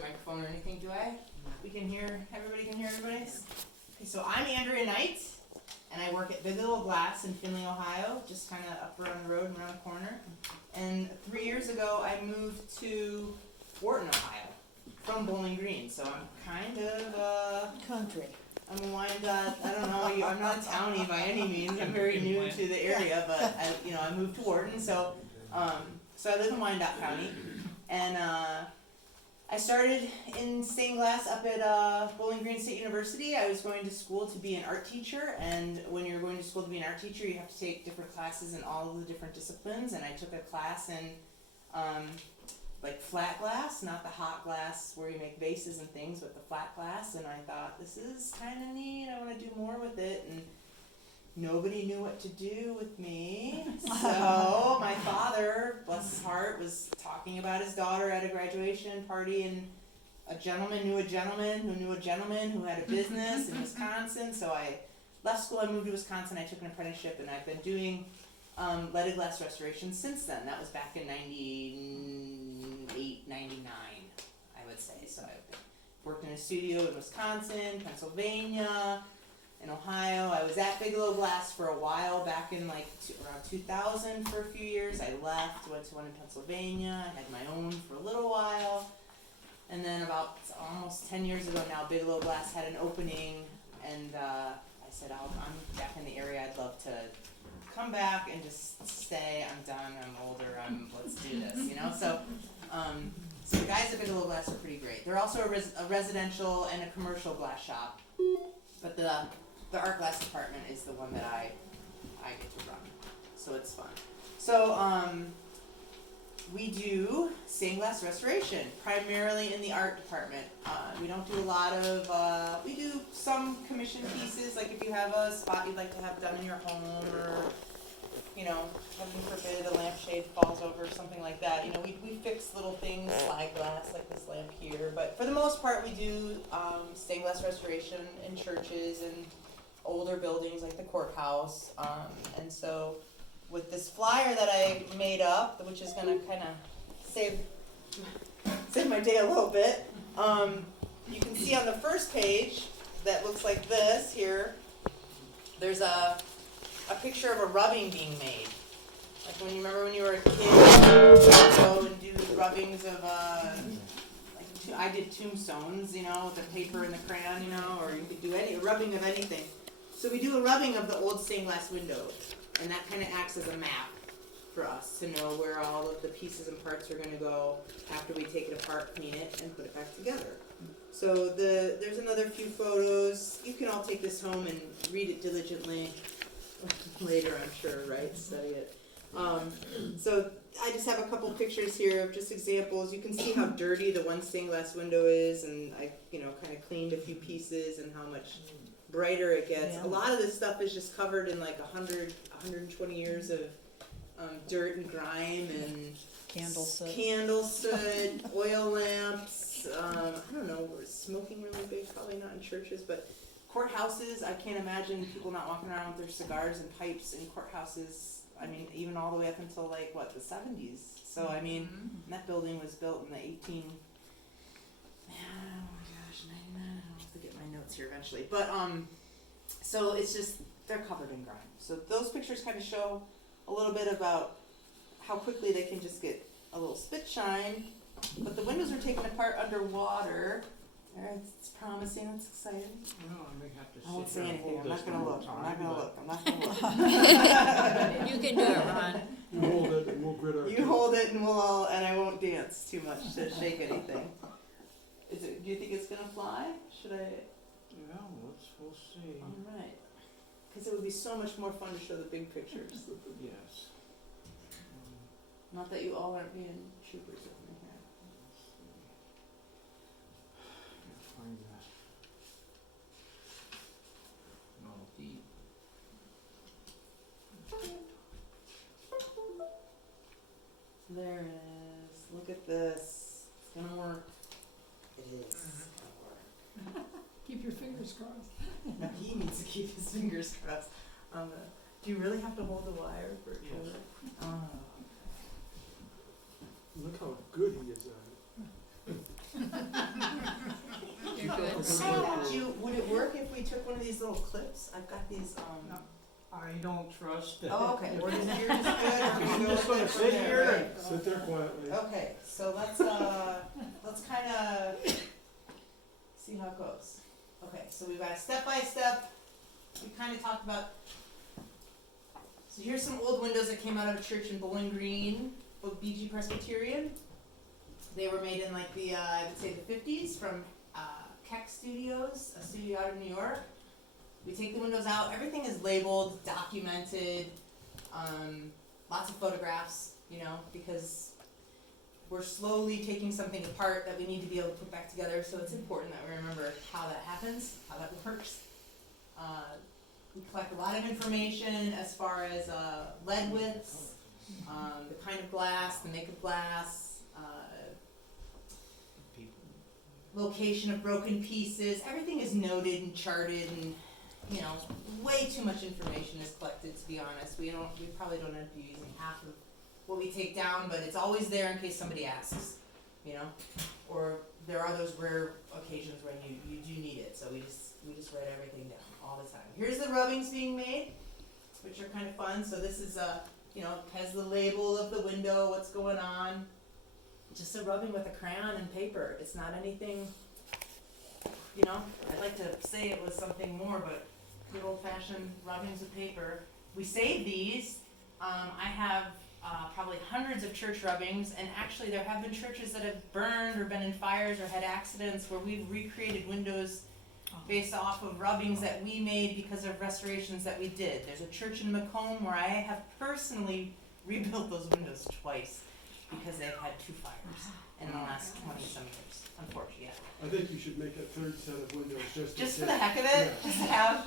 a microphone or anything, do I? We can hear, everybody can hear everybody? Okay, so I'm Andrea Knight, and I work at Big Little Glass in Findlay, Ohio, just kind of up around the road and around the corner. And 3 years ago, I moved to Wharton, Ohio, from Bowling Green, so I'm kind of, Country. I'm a Wyandotte, I don't know, I'm not a townie by any means, I'm very new to the area, but I moved to Wharton, so I live in Wyandotte County, and I started in stained glass up at Bowling Green State University. I was going to school to be an art teacher, and when you're going to school to be an art teacher, you have to take different classes in all of the different disciplines, and I took a class in like flat glass, not the hot glass where you make vases and things, but the flat glass, and I thought, this is kind of neat, I want to do more with it, and nobody knew what to do with me, so my father, bless his heart, was talking about his daughter at a graduation party, and a gentleman knew a gentleman who knew a gentleman who had a business in Wisconsin, so I left school, I moved to Wisconsin, I took an apprenticeship, and I've been doing leaded glass restoration since then. That was back in 98, 99, I would say. So I worked in a studio in Wisconsin, Pennsylvania, in Ohio. I was at Bigelow Glass for a while, back in like around 2000 for a few years. I left, went to one in Pennsylvania. I had my own for a little while. And then about almost 10 years ago now, Bigelow Glass had an opening, and I said, I'm back in the area, I'd love to come back and just stay. I'm done, I'm older, let's do this, you know? So the guys at Bigelow Glass are pretty great. They're also a residential and a commercial glass shop, but the art glass department is the one that I get to run, so it's fun. So we do stained glass restoration, primarily in the art department. We don't do a lot of, we do some commission pieces, like if you have a spot you'd like to have done in your home, or, you know, heaven forbid a lampshade falls over, something like that. You know, we fix little things, slide glass, like this lamp here, but for the most part we do stained glass restoration in churches and older buildings like the courthouse, and so with this flyer that I made up, which is gonna kind of save my day a little bit, you can see on the first page that looks like this here, there's a picture of a rubbing being made. Like when you remember when you were a kid, you go and do rubbings of I did tombstones, you know, with the paper and the crayon, you know, or you could do a rubbing of anything. So we do a rubbing of the old stained glass windows. And that kind of acts as a map for us to know where all of the pieces and parts are going to go after we take it apart, clean it, and put it back together. So there's another few photos. You can all take this home and read it diligently later, I'm sure, right? Study it. So I just have a couple pictures here of just examples. You can see how dirty the one stained glass window is, and I, kind of cleaned a few pieces and how much brighter it gets. Yeah. A lot of this stuff is just covered in like 120 years of dirt and grime and candle soot, oil lamps. I don't know, smoking really big, probably not in churches, but courthouses, I can't imagine people not walking around with their cigars and pipes in courthouses. I mean, even all the way up until like, the 70s. So, I mean, that building was built in the 99, I'll have to get my notes here eventually. But, so it's just, they're covered in grime. So those pictures kind of show a little bit about how quickly they can just get a little spit shine. But the windows are taken apart underwater. It's promising, it's exciting. Well, I may have to I won't sit say here and anything, hold I'm this not gonna one look, more I'm not time, gonna but look, I'm not gonna look. You can do it, Ron. You hold it and we'll grit our You teeth. hold it and and I won't dance too much to shake anything. Do you think it's gonna fly? Should I? Yeah, we'll see. Alright. Because it would be so much more fun to show the big pictures. Yes. Not that you all aren't being troopers with me here. Let's see. Can't find that. No, deep. There it is. Look at this. It's gonna work. It is gonna work. Keep your fingers crossed. Now he needs to keep his fingers crossed. Do you really have to hold the wire for it to Yes. work? Oh. Look how good he is at it. Would it work if we took one of these little clips? I've got these, No. I don't trust that. oh, okay, we're just, you're just good, we're I'm gonna just go gonna with it from sit there, here right? and- Sit there quietly. Okay, so let's kinda see how it goes. Okay, so we've got a step-by-step, we kinda talked about, so here's some old windows that came out of a church in Bowling Green, BG Presbyterian. They were made in like the, I would say the 50s from Keck Studios, a studio out of New York. We take the windows out, everything is labeled, documented, lots of photographs, you know, because we're slowly taking something apart that we need to be able to put back together, so it's important that we remember how that happens, how that works. We collect a lot of information as far as lead widths, the kind of glass, the make of glass, location of broken pieces, everything is noted and charted, and, you know, way too much information is collected, to be honest. We probably don't end up using half of what we take down, but it's always there in case somebody asks, you know? Or there are those rare occasions when you do need it, so we just write everything down all the time. Here's the rubbings being made, which are kind of fun. So this is you know, has the label of the window, what's going on. Just a rubbing with a crayon and paper. It's not anything, you know, I'd like to say it was something more, but good old fashioned rubbings with paper. We save these. I have probably hundreds of church rubbings, and actually there have been churches that have burned or been in fires or had accidents where we've recreated windows based off of rubbings that we made because of restorations that we did. There's a church in Macomb where I have personally rebuilt those windows twice because they've had 2 fires in the last 20-some years, unfortunately. Yeah. I think you should make a third set of windows just in Just for case. the heck of it, just to have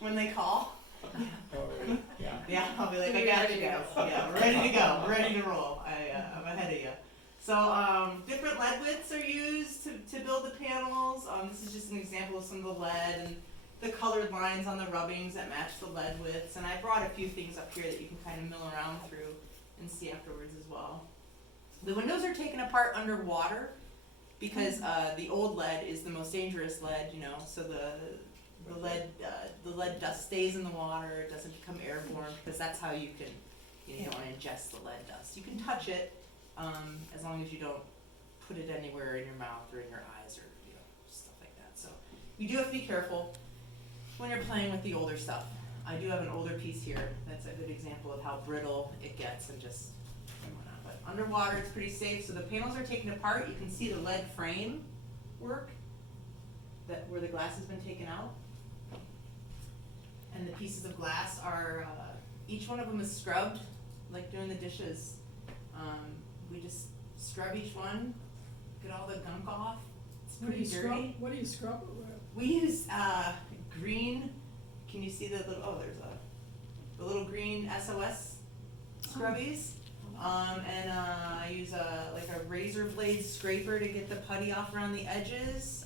when they call. Yeah. Yeah, I'll be like, I got you guys. Yeah, we're ready to go, we're ready to roll. I'm ahead of you. So different lead widths are used to build the panels. This is just an example of some of the lead and the colored lines on the rubbings that match the lead widths. And I brought a few things up here that you can kind of mill around through and see afterwards as well. The windows are taken apart underwater because the old lead is the most dangerous lead, you know, so the lead dust stays in the water, it doesn't become airborne, because that's how you can, you don't want to ingest the lead dust. You can touch it, as long as you don't put it anywhere in your mouth or in your eyes or, you know, stuff like that. So you do have to be careful when you're playing with the older stuff. I do have an older piece here that's a good example of how brittle it gets and just whatnot. But underwater it's pretty safe. So the panels are taken apart. You can see the lead frame work where the glass has been taken out. And the pieces of glass are, each one of them is scrubbed, like doing the dishes. We just scrub each one, get all the gunk off. It's pretty dirty. What do you scrub it with? We use green. Can you see the little? Oh, there's the little green SOS scrubbies. And I use like a razor blade scraper to get the putty off around the edges.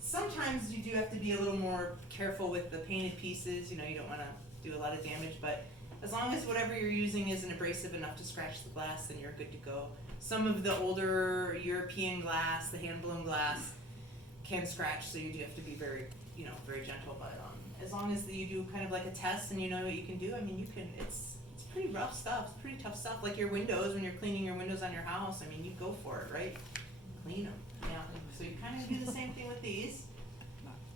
Sometimes you do have to be a little more careful with the painted pieces. You know, you don't want to do a lot of damage, but as long as whatever you're using isn't abrasive enough to scratch the glass, then you're good to go. Some of the older European glass, the hand-blown glass, can scratch, so you do have to be very, you know, very gentle. But as long as you do kind of like a test and you know what you can do, I mean, you can. It's pretty rough stuff. It's pretty tough stuff. Like your windows, when you're cleaning your windows on your house, I mean, you go for it, right? Clean them. Yeah. So you kind of do the same thing with these.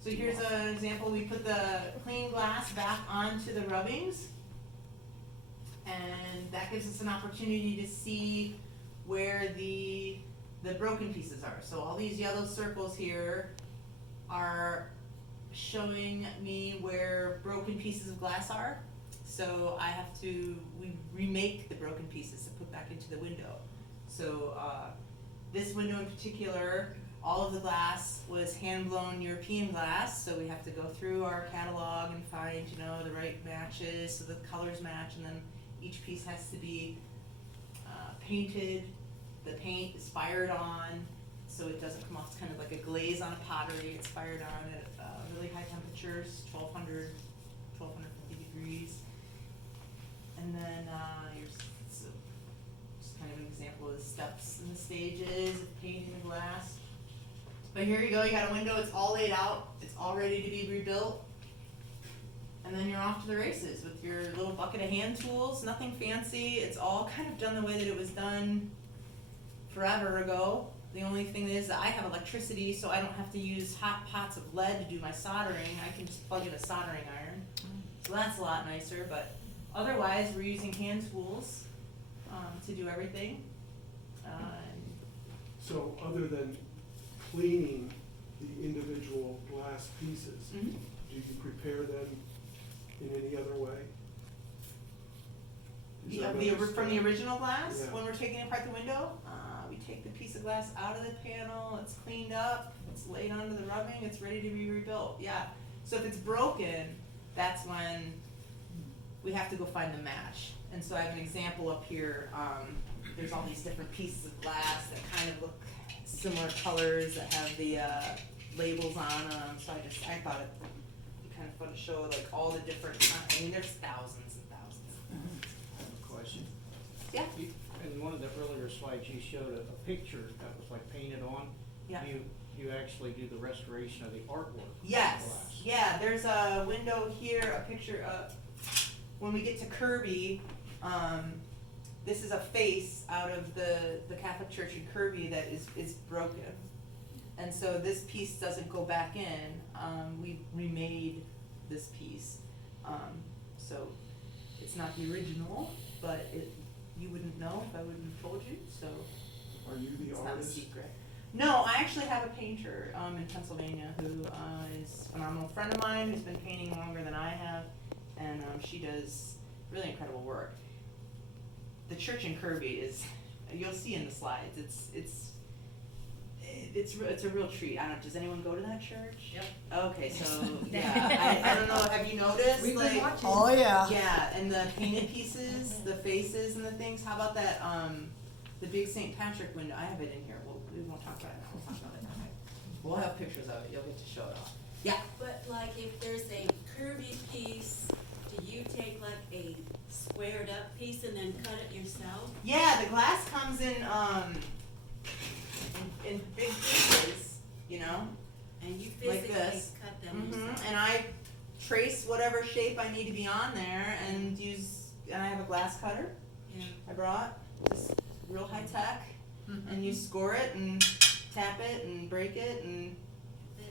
So here's an example. We put the clean glass back onto the rubbings, and that gives us an opportunity to see where the broken pieces are. So all these yellow circles here are showing me where broken pieces of glass are. So we remake the broken pieces to put back into the window. So this window in particular, all of the glass was hand-blown European glass, so we have to go through our catalog and find, you know, the right matches so the colors match, and then each piece has to be painted. The paint is fired on, so it doesn't come off. It's kind of like a glaze on a pottery. It's fired on at really high temperatures, 1250 degrees. And then here's just kind of an example of the steps and the stages of painting the glass. But here you go, you got a window, it's all laid out, it's all ready to be rebuilt. And then you're off to the races with your little bucket of hand tools, nothing fancy, it's all kind of done the way that it was done forever ago. The only thing is that I have electricity, so I don't have to use hot pots of lead to do my soldering, I can just plug in a soldering iron. So that's a lot nicer, but otherwise, we're using hand tools, to do everything. So other than cleaning the individual glass pieces, Mhm. do you prepare them in any other way? Is that another From the step? original glass, Yeah. when we're taking apart the window, we take the piece of glass out of the panel, it's cleaned up, it's laid onto the rubbing, it's ready to be rebuilt, yeah. So if it's broken, that's when we have to go find the match. And so I have an example up here, there's all these different pieces of glass that kind of look similar colors, that have the, labels on them, so I thought it'd be kind of fun to show like all the different, I mean, there's thousands and thousands. I have a question. Yeah. In one of the earlier slides, you showed a picture that was like painted on. Yeah. You actually do the restoration of the artwork. of the Yes, glass. yeah, there's a window here, a picture of, when we get to Kirby, this is a face out of the Catholic Church in Kirby that is broken. And so this piece doesn't go back in, we remade this piece. So it's not the original, but you wouldn't know if I wouldn't have told you, so Are you the it's not a artist? secret. No, I actually have a painter in Pennsylvania who is a phenomenal friend of mine who's been painting longer than I have, and she does really incredible work. The church in Kirby is, you'll see in the slides, it's a real treat. I don't, does anyone go to that church? Yep. Okay, so, yeah, I don't know, have you noticed, We've been like, watching. Oh, yeah. yeah, and the painted pieces, the faces and the things, how about that, the big St. Patrick window, I have it in here, we won't talk about it now, we'll talk about it now. We'll have pictures of it, you'll get to show it off. Yeah, But like if there's a curvy piece, do you take like a squared up piece and then cut it yourself? yeah, the glass comes in big pieces, you know? And you Like physically this. cut them yourself? And I trace whatever shape I need to be on there and and I have a glass cutter Yeah. I brought, just real high tech, and you score it and tap it and break it and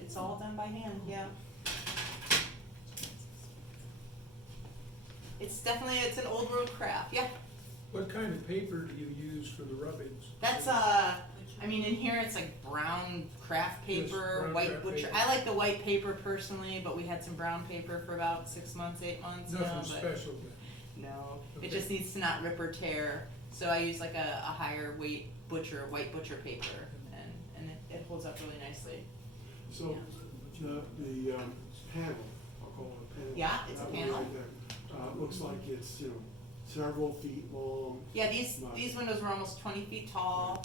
it's all done by hand, yeah. It's definitely, it's an old world craft, yeah. What kind of paper do you use for the rubbings? That's I mean, in here it's like brown craft paper, brown white craft butcher. paper. I like the white paper personally, but we had some brown paper for about 6 months, 8 months. Nothing but special then? no, it Okay. just needs to not rip or tear. So I use like a higher weight white butcher paper, and it holds up really nicely. So the panel, I'll call it a panel. Yeah, it's a that one panel. right there, looks like it's, several feet long. Yeah, these windows were almost 20 feet tall.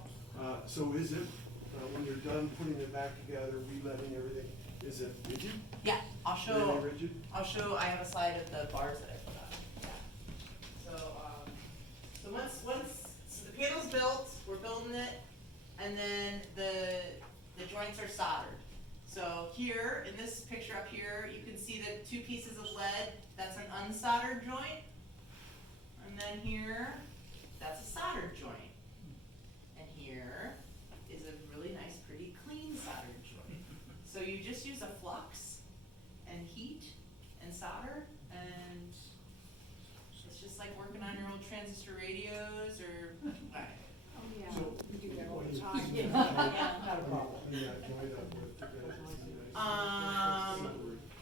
So is it, when you're done putting it back together, reletting everything, is it rigid? Yeah, I'll Really show. rigid? I have a slide of the bars that I put on. Yeah. So once the panel's built, we're building it, and then the joints are soldered. So here, in this picture up here, you can see the 2 pieces of lead, that's an unsoldered joint. And then here, that's a soldered joint. And here is a really nice, pretty clean soldered joint. So you just use a flux and heat and solder, and it's just like working on your old transistor radios or, Oh, yeah, So- we do that all What the is- time. Yeah, not a problem. Clean that joint up with the guys.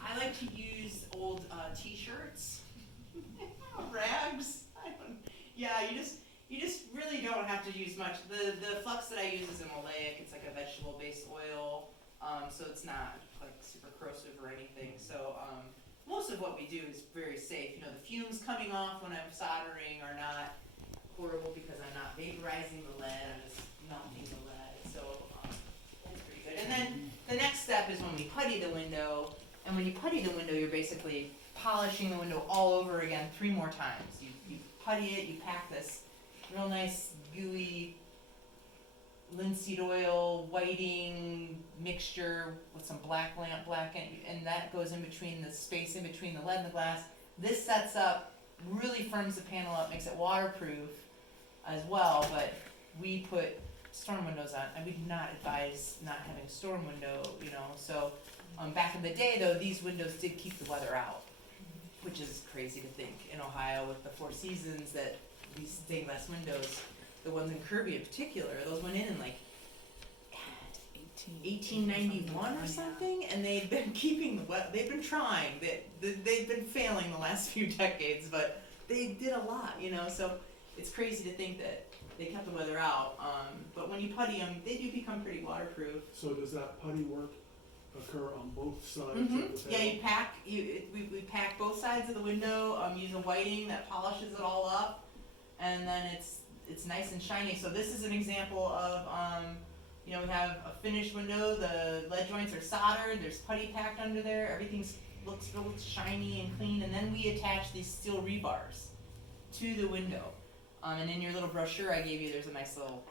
I like to use old t-shirts, rags. Yeah, you just really don't have to use much. The flux that I use is a maleic. It's like a vegetable-based oil, so it's not like super corrosive or anything. So most of what we do is very safe. You know, the fumes coming off when I'm soldering are not horrible because I'm not vaporizing the lead. I'm just melting the lead. So it's pretty good. And then the next step is when we putty the window. And when you putty the window, you're basically polishing the window all over again 3 more times. You putty it, you pack this real nice gooey linseed oil, whiting, mixture with some black lamp black, and that goes in between the space in between the lead and the glass. This sets up, really firms the panel up, makes it waterproof as well, but we put storm windows on, and we do not advise not having a storm window, you know, so, back in the day though, these windows did keep the weather out, which is crazy to think in Ohio with the Four Seasons that these stained glass windows, the ones in Kirby in particular, those went in like 1891 or something, and they've been keeping the weather, they've been trying, they've been failing the last few decades, but they did a lot, you know, so it's crazy to think that they kept the weather out, but when you putty them, they do become pretty waterproof. So does that putty work occur on both sides Mm-hmm. of the Yeah, panel? we pack both sides of the window, use a whiting that polishes it all up, and then it's nice and shiny. So this is an example of, you know, we have a finished window, the lead joints are soldered, there's putty packed under there, everything looks real shiny and clean, and then we attach these steel rebars to the window. And in your little brochure I gave you, there's a nice little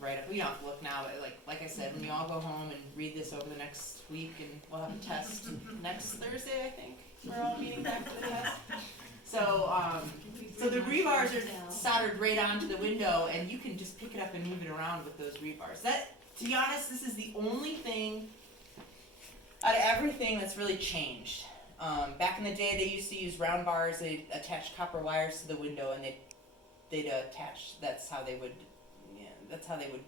write-up. We don't have to look now, but like I said, when you all go home and read this over the next week, and we'll have a test next Thursday, I think. We're all meeting back for the test. So, so the rebars are soldered right onto the window, and you can just pick it up and move it around with those rebars. That, to be honest, this is the only thing out of everything that's really changed. Back in the day, they used to use round bars. They'd attach copper wires to the window, and they'd attach. That's how they would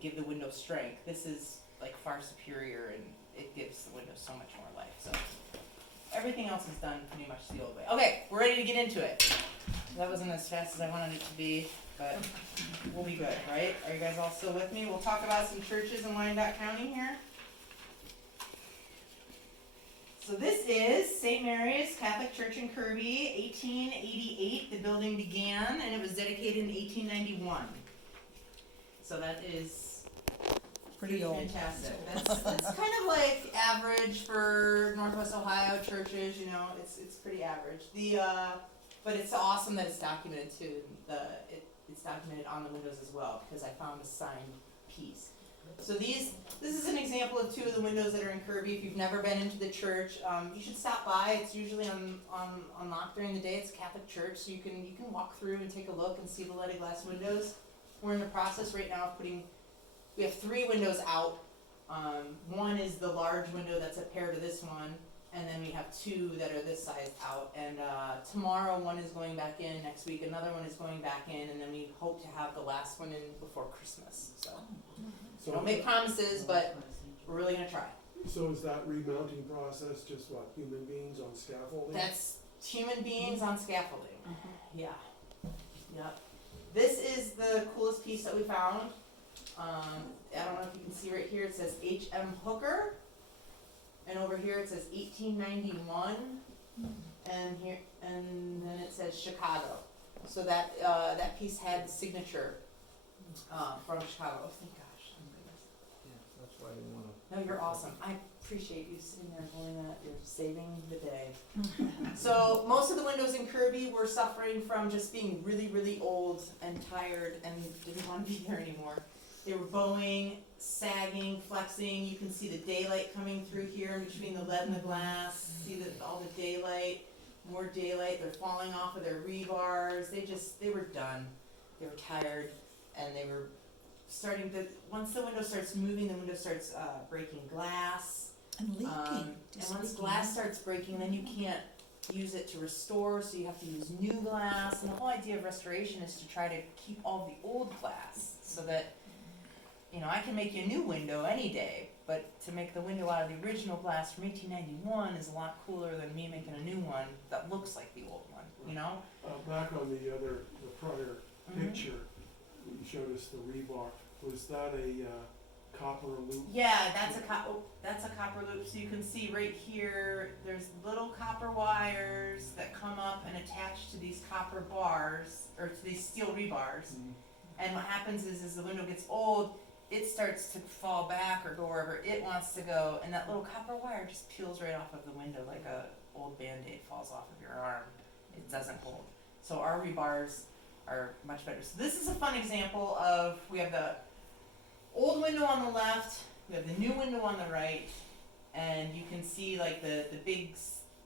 give the window strength. This is like far superior, and it gives the window so much more life. So everything else is done pretty much the old way. Okay, we're ready to get into it. That wasn't as fast as I wanted it to be, but we'll be good, right? Are you guys all still with me? We'll talk about some churches in Wyandotte County here. So this is St. Mary's Catholic Church in Kirby, 1888. The building began, and it was dedicated in 1891. So that is pretty old. Fantastic. That's kind of like average for Northwest Ohio churches. You know, it's pretty average. But it's awesome that it's documented too. It's documented on the windows as well, because I found the signed piece. So this is an example of two of the windows that are in Kirby. If you've never been into the church, you should stop by. It's usually unlocked during the day. It's a Catholic church, so you can walk through and take a look and see the leaded glass windows. We're in the process right now of we have 3 windows out. One is the large window that's a pair to this one, and then we have 2 that are this size out. And tomorrow one is going back in, next week another one is going back in, and then we hope to have the last one in before Christmas. So don't make promises, but we're really gonna try. So is that remounting process just what, human beings on scaffolding? That's human beings on scaffolding. Yeah. Yep. This is the coolest piece that we found. I don't know if you can see right here, it says H.M. Hooker. And over here it says 1891. And then it says Chicago. So that piece had the signature from Chicago. Oh, thank gosh. Oh my goodness. Yeah, that's why they wanna. No, you're awesome. I appreciate you sitting there holding that. You're saving the day. So most of the windows in Kirby were suffering from just being really, really old and tired and didn't want to be there anymore. They were bowing, sagging, flexing. You can see the daylight coming through here in between the lead and the glass. See all the daylight, more daylight. They're falling off of their rebars. They were done. They were tired, and they were starting to, once the window starts moving, the window starts breaking glass. And leaking. And once glass starts breaking, then you can't use it to restore, so you have to use new glass. And the whole idea of restoration is to try to keep all the old glass, so that, you know, I can make you a new window any day, but to make the window out of the original glass from 1891 is a lot cooler than me making a new one that looks like the old one, you know? Back on the prior picture, you showed us the rebar. Was that a copper loop? Yeah, that's a copper loop. So you can see right here, there's little copper wires that come up and attach to these copper bars, or to these steel rebars. And what happens is, as the window gets old, it starts to fall back or go wherever it wants to go, and that little copper wire just peels right off of the window like a old Band-Aid falls off of your arm. It doesn't hold. So our rebars are much better. So this is a fun example of, we have the old window on the left, we have the new window on the right, and you can see like the big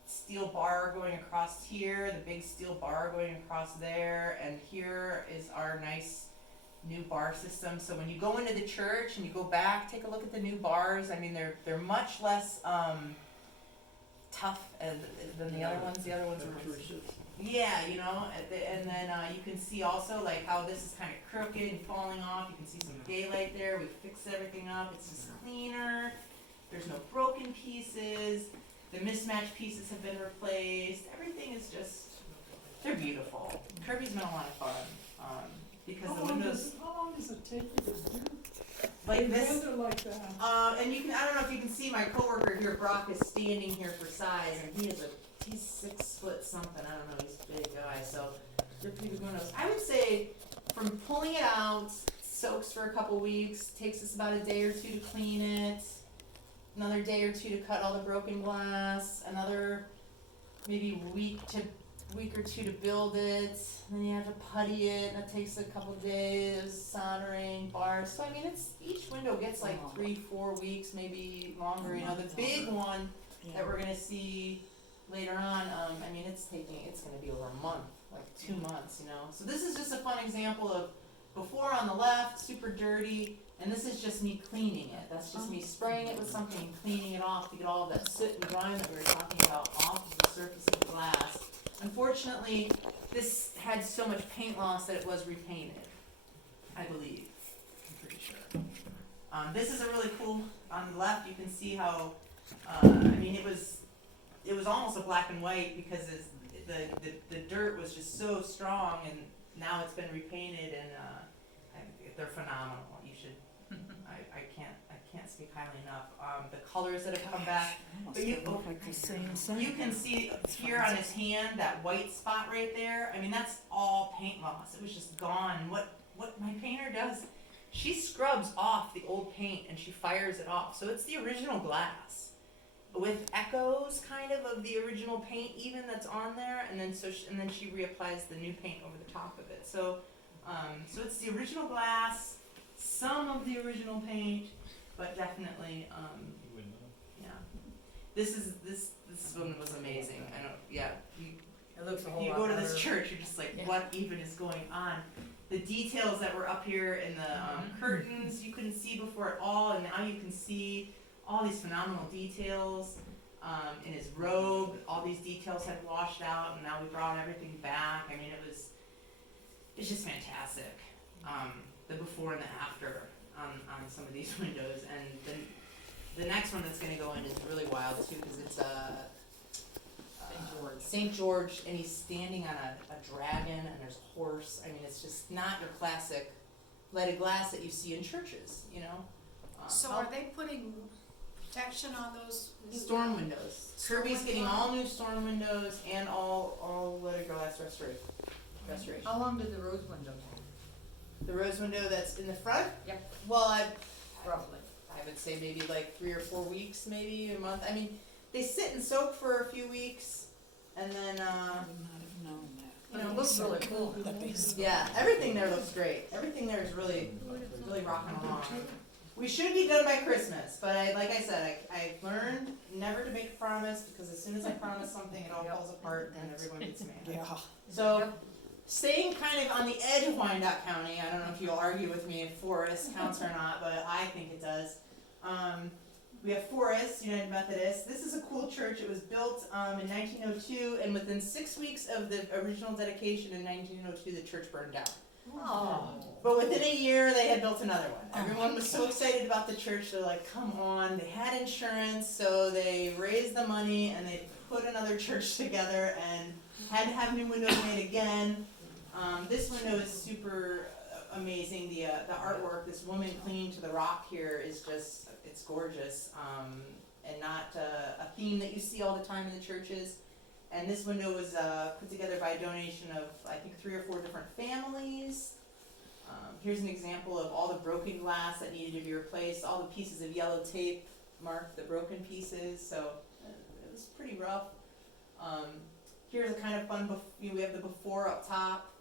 steel bar going across here, the big steel bar going across there, and here is our nice new bar system. So when you go into the church and you go back, take a look at the new bars. I mean, they're much less tough than the other ones. The other ones were, yeah, you know, and then you can see also like how this is kind of crooked and falling off. You can see some daylight there. We fixed everything up. It's just cleaner. There's no broken pieces. The mismatched pieces have been replaced. Everything is just, they're beautiful. Kirby's been a lot of fun because the windows How long does it take you to do like a this. window like that? And you can, I don't know if you can see my coworker here, Brock, is standing here for size, and he's 6 foot something, I don't know, he's a big guy, so they're pretty big windows. I would say from pulling it out, soaks for a couple weeks, takes us about a day or two to clean it, another day or two to cut all the broken glass, another maybe week or two to build it, then you have to putty it, and it takes a couple days, soldering, bars. So I mean, it's, each window gets like 3-4 weeks, maybe longer. You know, the big one that we're gonna see later on, I mean, it's gonna be over a month, like 2 months, you know. So this is just a fun example of before on the left, super dirty, and this is just me cleaning it. That's just me spraying it with something and cleaning it off to get all of that soot and grime that we were talking about off of the surface of the glass. Unfortunately, this had so much paint loss that it was repainted, I believe. I'm pretty sure. This is a really cool, on the left you can see how, I mean it was almost a black and white because the dirt was just so strong, and now it's been repainted, and they're phenomenal. You should, I can't speak highly enough. The colors that have come back. But you can see here on his hand, that white spot right there. I mean, that's all paint loss. It was just gone. And what my painter does, she scrubs off the old paint and she fires it off. So it's the original glass with echoes kind of the original paint even that's on there, and then she reapplies the new paint over the top of it. So so it's the original glass, some of the original paint, but definitely yeah. This one was amazing. I don't, yeah. It looks a If whole you lot go to this better. church, you're just like, Yeah. what even is going on? The details that were up here in the curtains you couldn't see before at all, and now you can see all these phenomenal details. In his robe, all these details had washed out, and now we brought everything back. I mean, it's just fantastic. The before and the after on some of these windows, and then the next one that's gonna go in is really wild too, because it's St. George, and he's standing on a dragon, and there's a horse. I mean, it's just not your classic leaded glass that you see in churches, you know. So are they putting protection on those? Storm windows. Kirby's getting all new storm windows and all leaded glass restoration. How long did the rose window take? The rose window that's in the front? Yep. Well, Roughly. I would say maybe like 3 or 4 weeks, maybe a month. I mean, they sit and soak for a few weeks, and then you know, It looks really cool. yeah, everything there looks great. Everything there is really rocking along. We should be done by Christmas, but like I said, I learned never to make a promise, because as soon as I promise something, it all falls apart and everyone gets mad. Yeah. So, staying kind of on the edge of Wyandotte County, I don't know if you'll argue with me if Forest counts or not, but I think it does. We have Forest United Methodist. This is a cool church. It was built in 1902, and within 6 weeks of the original dedication in 1902, the church burned down. Oh. But within a year, they had built another one. Everyone was so excited about the church. They're like, come on. They had insurance, so they raised the money, and they put another church together and had to have new windows made again. This window is super amazing. The artwork, this woman clinging to the rock here is just, it's gorgeous, and not a theme that you see all the time in the churches. And this window was put together by a donation of, I think, 3 or 4 different families. Here's an example of all the broken glass that needed to be replaced. All the pieces of yellow tape marked the broken pieces, so it was pretty rough. Here's a kind of fun, we have the before up top.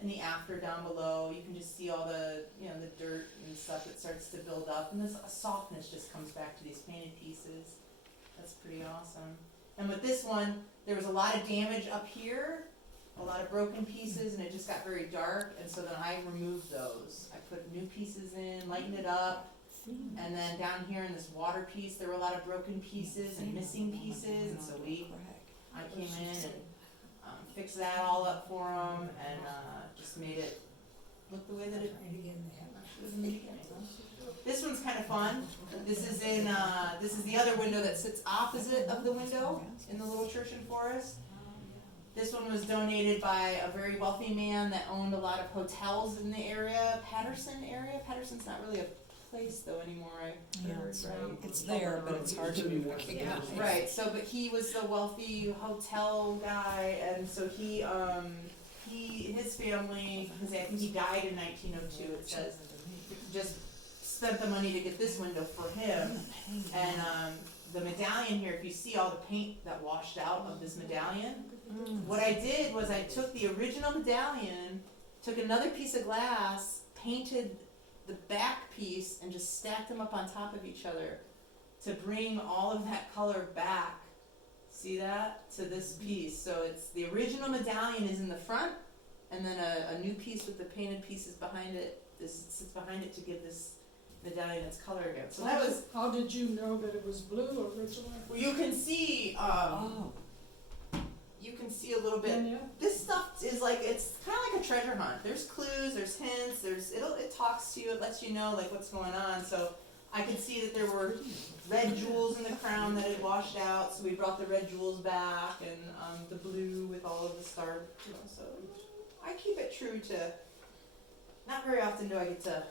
in the after down below. You can just see all the, you know, the dirt and stuff that starts to build up, and this softness just comes back to these painted pieces. That's pretty awesome. And with this one, there was a lot of damage up here, a lot of broken pieces, and it just got very dark, and so then I removed those. I put new pieces in, lightened it up, and then down here in this water piece, there were a lot of broken pieces and missing pieces, and so I came in and fixed that all up for them, and just made it look the way that it was in the beginning. This one's kind of fun. This is the other window that sits opposite of the window in the little church in Forest. This one was donated by a very wealthy man that owned a lot of hotels in the area, Patterson area. Patterson's not really a place though anymore, I heard, right? It's there, but it's hard to kick it out. Right, so, but he was the wealthy hotel guy, and so his family, because I think he died in 1902, it says, just spent the money to get this window for him. And the medallion here, if you see all the paint that washed out of this medallion, what I did was I took the original medallion, took another piece of glass, painted the back piece, and just stacked them up on top of each other to bring all of that color back. See that? To this piece. So it's the original medallion is in the front, and then a new piece with the painted pieces behind it. This sits behind it to give this medallion its color again. So that was. How did you know that it was blue originally? Well, you can see. You can see a little bit. Yeah. This stuff is like, it's kind of like a treasure hunt. There's clues, there's hints, it talks to you, it lets you know like what's going on. So I could see that there were red jewels in the crown that had washed out, so we brought the red jewels back, and the blue with all of the star, you know, so I keep it true to, not very often do I get to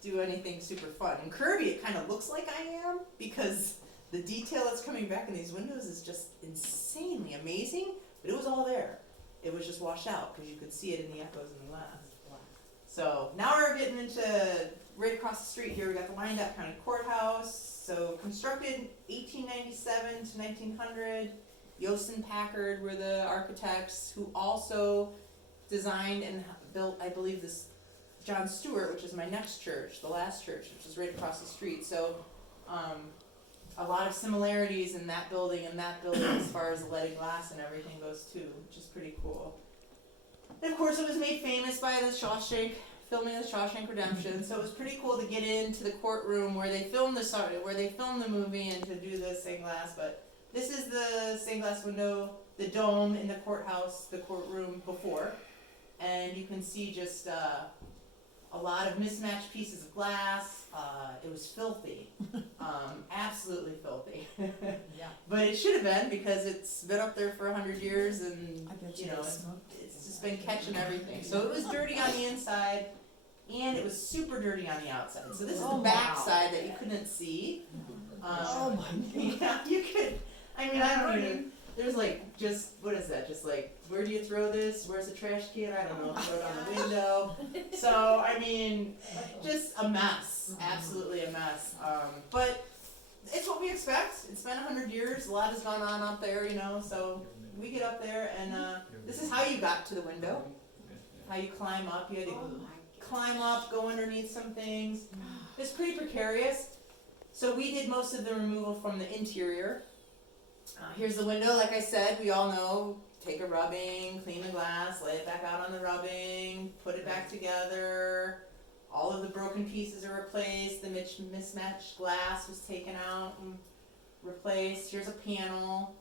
do anything super fun. In Kirby it kind of looks like I am, because the detail that's coming back in these windows is just insanely amazing, but it was all there. It was just washed out because you could see it in the echoes in the glass. So now we're getting into right across the street here. We got the Wyandotte County Courthouse. So constructed 1897 to 1900. Yost and Packard were the architects who also designed and built, I believe, this John Stewart, which is my next church, the last church, which is right across the street. So a lot of similarities in that building and that building as far as the leaded glass and everything goes too, which is pretty cool. And of course it was made famous by the filming of the Shawshank Redemption, so it was pretty cool to get into the courtroom where they filmed the movie and to do the stained glass. But this is the stained glass window, the dome in the courthouse, the courtroom before, and you can see just a lot of mismatched pieces of glass. It was filthy, absolutely filthy. Yeah. But it should have been, because it's been up there for 100 years, and I bet you you know they it's smoked just been catching everything. So it was dirty on the inside, and it was super dirty on the outside. So this is the back side that you couldn't see. Oh my God. Yeah, you could. I mean, I don't even. There's like just what is that? Just like, where do you throw this? Where's the trash can? I don't know. Throw it on the window. So I mean, just a mess. Absolutely a mess. But it's what we expect. It's been 100 years. A lot has gone on up there, you know. So we get up there, and this is how you got to the window. How you climb up. You had to climb up, go underneath some things. It's pretty precarious. So we did most of the removal from the interior. Here's the window. Like I said, we all know, take a rubbing, clean the glass, lay it back out on the rubbing, put it back together. All of the broken pieces are replaced. The mismatched glass was taken out and replaced. Here's a panel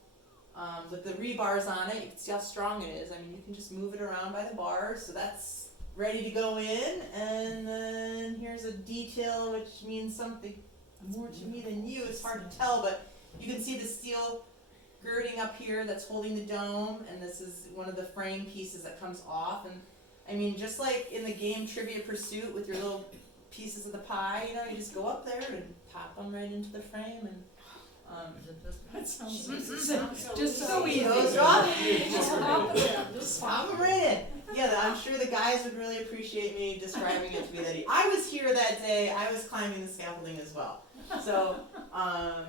with the rebars on it. You can see how strong it is. I mean, you can just move it around by the bars. So that's ready to go in. And then here's a detail which means something more to me than you. It's hard to tell, but you can see the steel girding up here that's holding the dome, and this is one of the frame pieces that comes off. And I mean, just like in the game Trivia Pursuit with your little pieces of the pie, you know, you just go up there and pop them right into the frame, and That sounds Jesus, just sounds so easy. Those are off. Just pop it in. Just pop them right in. Yeah, I'm sure the guys would really appreciate me describing it to be that. I was here that day. I was climbing the scaffolding as well. So,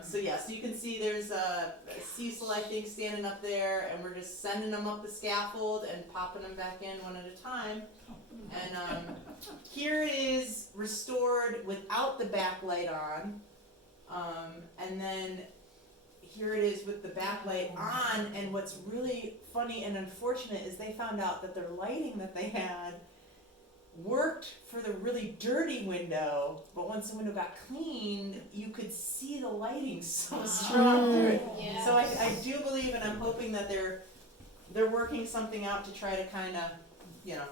so you can see there's a sea selecting standing up there, and we're just sending them up the scaffold and popping them back in one at a time. And here it is restored without the backlight on, and then here it is with the backlight on. And what's really funny and unfortunate is they found out that their lighting that they had worked for the really dirty window, but once the window got cleaned, you could see the lighting so strong through it. Yeah. So I do believe, and I'm hoping that they're working something out to try to kind of, you know,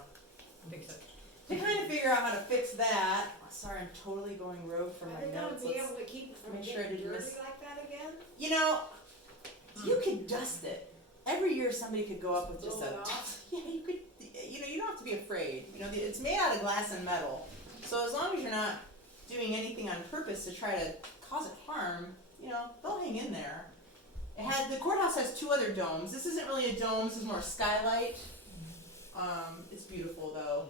Fix it. to kind of figure out how to fix that. Sorry, I'm totally going rogue from Are my they gonna notes. be Let's- able to keep it from make sure I getting didn't dirty miss- like that again? You know, you could dust it. Every year somebody could go up with just Blow it a, off? yeah, you could, you know, you don't have to be afraid. You know, it's made out of glass and metal. So as long as you're not doing anything on purpose to try to cause it harm, you know, they'll hang in there. The courthouse has 2 other domes. This isn't really a dome, this is more a skylight. It's beautiful though.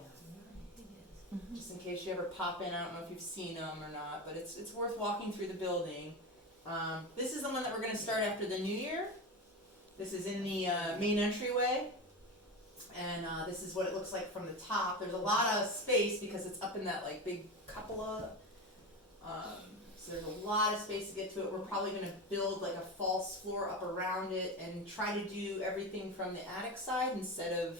Just in case you ever pop in, I don't know if you've seen them or not, but it's worth walking through the building. This is the one that we're gonna start after the new year. This is in the main entryway, and this is what it looks like from the top. There's a lot of space because it's up in that like big cupola. So there's a lot of space to get to it. We're probably gonna build like a false floor up around it and try to do everything from the attic side instead of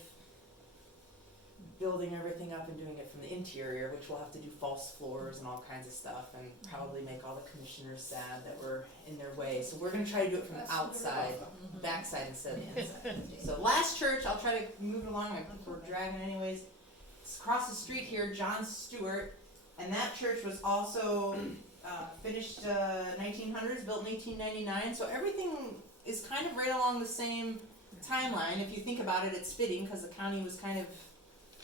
building everything up and doing it from the interior, which we'll have to do false floors and all kinds of stuff, and probably make all the commissioners sad that we're in their way. So we're gonna try to do it from the outside, backside instead of the inside. So last church, I'll try to move it along. I think we're dragging anyways. It's across the street here, John Stewart, and that church was also finished 1900s, built in 1899. So everything is kind of right along the same timeline. If you think about it, it's fitting because the county was kind of,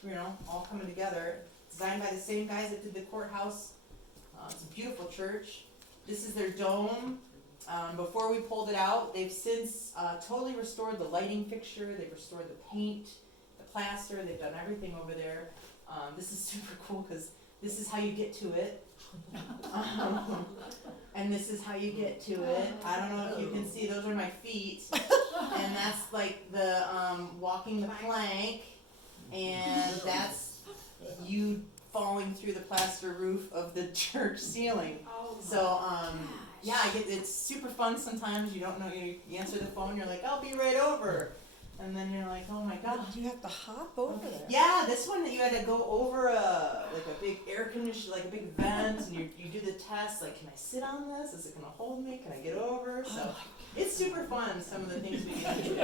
you know, all coming together. Designed by the same guys that did the courthouse. It's a beautiful church. This is their dome. Before we pulled it out, they've since totally restored the lighting fixture. They've restored the paint, the plaster. They've done everything over there. This is super cool because this is how you get to it. And this is how you get to it. I don't know if you can see, those are my feet. And that's like the walking the plank. And that's you falling through the plaster roof of the church ceiling. Oh my So, yeah, it's super fun sometimes. You don't know, you answer the phone, you're like, I'll be right over. And then you're like, oh my god. You have to hop over there. Yeah, this one you had to go over like a big air conditioner, like a big vent, and you do the test, like, can I sit on this? Is it gonna hold me? Can I get over? So it's super fun, some of the things we get to do.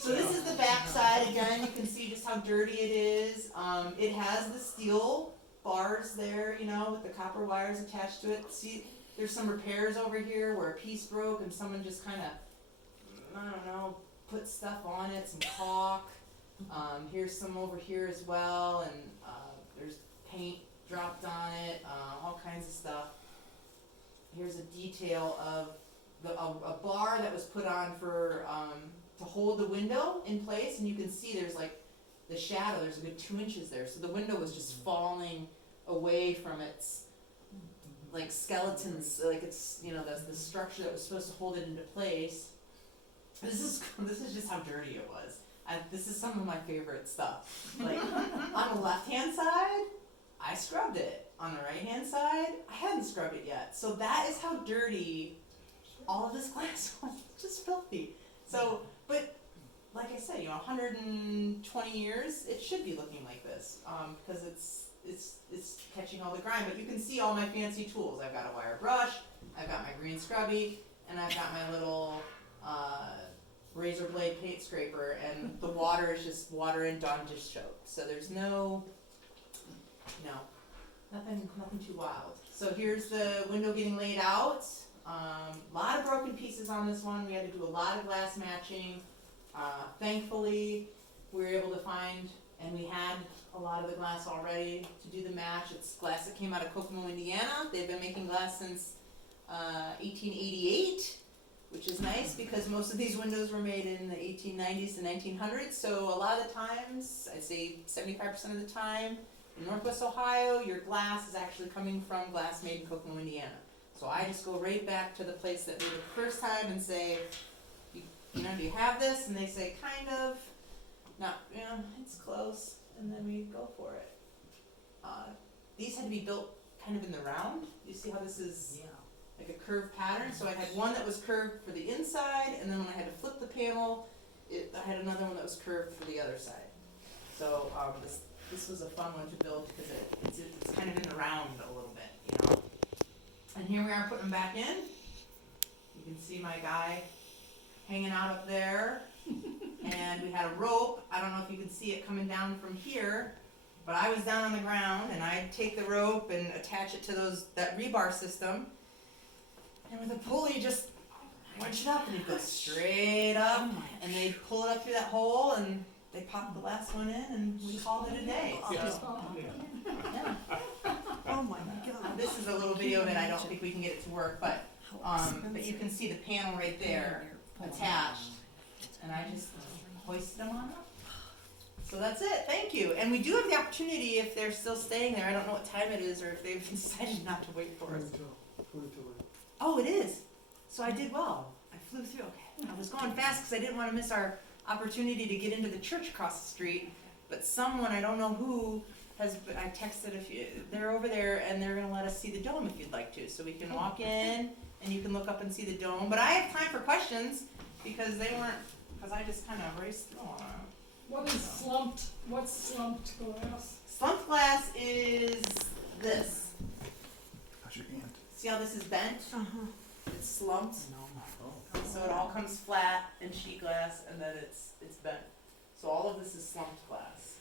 So this is the back side. Again, you can see just how dirty it is. It has the steel bars there, you know, with the copper wires attached to it. See, there's some repairs over here where a piece broke and someone just kind of, I don't know, put stuff on it, some caulk. Here's some over here as well, and there's paint dropped on it, all kinds of stuff. Here's a detail of a bar that was put on for to hold the window in place, and you can see there's like the shadow. There's a good 2 inches there, so the window was just falling away from its like skeletons, like it's, you know, the structure that was supposed to hold it into place. This is just how dirty it was. This is some of my favorite stuff. Like on the left hand side, I scrubbed it. On the right hand side, I hadn't scrubbed it yet. So that is how dirty all of this glass was. Just filthy. So, but like I said, you know, 120 years, it should be looking like this, because it's catching all the grime. But you can see all my fancy tools. I've got a wire brush, I've got my green scrubby, and I've got my little razor blade paint scraper, and the water is just water and Dawn dish soap. So there's nothing too wild. So here's the window getting laid out. A lot of broken pieces on this one. We had to do a lot of glass matching. Thankfully, we were able to find, and we had a lot of the glass already to do the match. It's glass that came out of Kokomo, Indiana. They've been making glass since 1888. which is nice because most of these windows were made in the 1890s to 1900s. So a lot of the times, I'd say 75% of the time, in Northwest Ohio, your glass is actually coming from glass made in Kokomo, Indiana. So I just go right back to the place that made it the first time and say, you know, do you have this? And they say, kind of. No, you know, it's close. And then we go for it. These had to be built kind of in the round. You see how this is Yeah. like a curved pattern? So I had one that was curved for the inside, and then when I had to flip the panel, I had another one that was curved for the other side. So this was a fun one to build because it's kind of in the round a little bit, you know. And here we are putting them back in. You can see my guy hanging out up there. And we had a rope. I don't know if you can see it coming down from here, but I was down on the ground and I'd take the rope and attach it to that rebar system. And with a pulley, just winch it up and it goes straight up. And they pull it up through that hole and they pop the last one in and we called it a day. So, yeah. Oh my God. This is a little video of it. I don't think we can get it to work, but you can see the panel right there attached. And I just hoisted them on up. So that's it, thank you. And we do have the opportunity, if they're still staying there, I don't know what time it is, or if they've decided not to wait for us. Flew to it. Oh, it is. So I did well. I flew through, okay. I was going fast because I didn't want to miss our opportunity to get into the church across the street. But someone, I don't know who, I texted they're over there and they're gonna let us see the dome if you'd like to. So we can walk in and you can look up and see the dome. But I have time for questions because I just kind of raced through on them. What's slumped glass? Slumped glass is this. How's your hand? See how this is bent? Uh-huh. It's slumped. So it all comes flat in sheet glass and then it's bent. So all of this is slumped glass.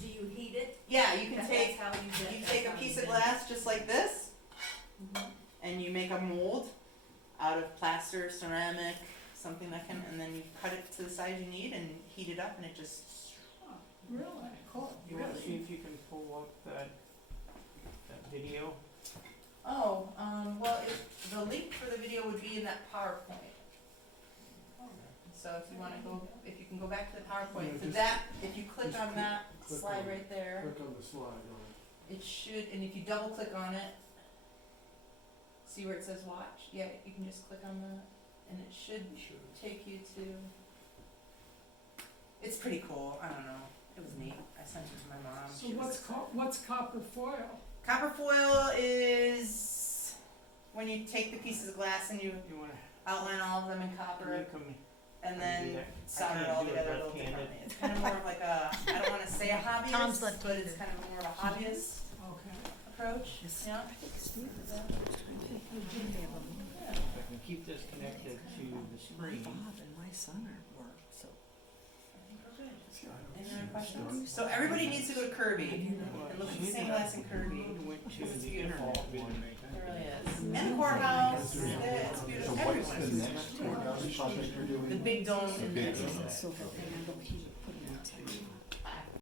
Do you heat it? Yeah, you can That's take how you do it. you That's take a how piece you of do it. glass just like this and you make a mold out of plaster, ceramic, something that can, and then you cut it to the size you need and heat it up and it just Really? cool. You wanna see if you can pull up that video? Oh, well, the link for the video would be in that PowerPoint. So if you wanna if you can go back to the PowerPoint, Yeah, so just- that, if you click just on that click slide on it. right there, Click on the slide on it should, and if you double click on it, see where it says watch? Yeah, you can just click on that, and it should it. Sure. take you to, it's pretty cool, I don't know, it was neat, I sent it to my mom. So She was excited. what's copper foil? Copper foil is when you take the pieces of glass and you You wanna, outline all of them in can copper you come, and do then that? solder can't it all do it together a little left-handed. differently. It's kind of more of like a, I don't wanna say a Tom's hobbyist, but left-handed. it's kind of more of a hobbyist Okay. approach, yeah. If I can keep this connected to the screen. and my son are work, so. Any other questions? So everybody needs to go to Kirby and look at the same glass in Kirby. Went to It's the beautiful. internet one. It really is. And the courthouse, it's beautiful, So what's everyone the is next project you're doing? The big dome The in big the, dome.